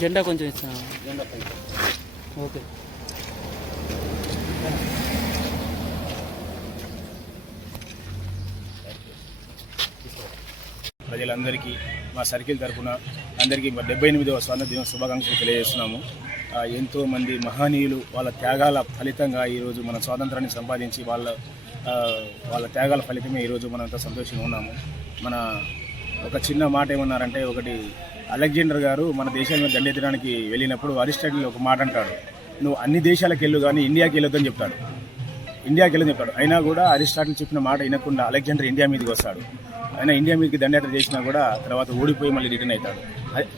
జెండా కొంచెం ఇస్తాను. ఓకే. ప్రజలందరికీ మా సర్కిల్ తరఫున అందరికీ 78వ స్వాతంత్ర దినోత్సవ శుభాకాంక్షలు తెలియజేస్తున్నాము. ఎంతోమంది మహనీయులు వాళ్ళ త్యాగాల ఫలితంగా ఈరోజు మన స్వాతంత్రాన్ని సంపాదించి వాళ్ళ త్యాగాల ఫలితమే ఈరోజు మనం అంత సంతోషంగా ఉన్నాము. మన ఒక చిన్న మాట ఏమన్నారంటే, ఒకటి అలెగ్జాండర్ గారు మన దేశాన్ని దండెత్తడానికి వెళ్ళినప్పుడు అరిస్టాటిల్ ఒక మాట అంటాడు, నువ్వు అన్ని దేశాలకు వెళ్ళు కానీ ఇండియాకి వెళ్ళొద్దని చెప్తాడు. అయినా కూడా అరిస్టాటిల్ చెప్పిన మాట వినకుండా అలెగ్జాండర్ ఇండియా మీదకి వస్తాడు. ఆయన ఇండియా మీదకి దండయాత్ర చేసినా కూడా తర్వాత ఓడిపోయి మళ్ళీ రిటర్న్ అవుతాడు.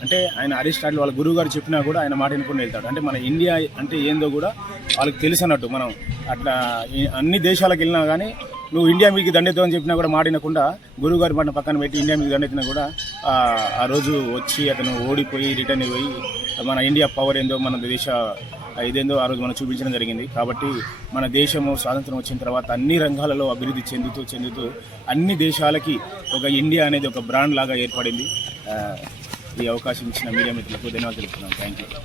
అంటే ఆయన అరిస్టాటిల్ వాళ్ళ గురువు గారు చెప్పినా కూడా ఆయన మాట వినకుండా వెళ్తాడు. అంటే మన ఇండియా అంటే ఏందో కూడా వాళ్ళకి తెలుసు అన్నట్టు. మనం అట్లా అన్ని దేశాలకు వెళ్ళినా కానీ నువ్వు ఇండియా మీదకి దండెత్తావు అని చెప్పినా కూడా మాట వినకుండా గురువు గారి మాట పక్కన పెట్టి ఇండియా మీదకి దండెత్తినా కూడా ఆ రోజు వచ్చి అతను ఓడిపోయి రిటర్న్ అయిపోయి మన ఇండియా పవర్ ఏందో మన దేశ ఇదేందో ఆ రోజు మనం చూపించడం జరిగింది. కాబట్టి మన దేశము స్వాతంత్రం వచ్చిన తర్వాత అన్ని రంగాలలో అభివృద్ధి చెందుతూ అన్ని దేశాలకి ఒక ఇండియా అనేది ఒక బ్రాండ్ లాగా ఏర్పడింది. ఈ అవకాశం ఇచ్చిన మీడియా మిత్రులకు ధన్యవాదాలు తెలుపుతున్నాను. Thank you.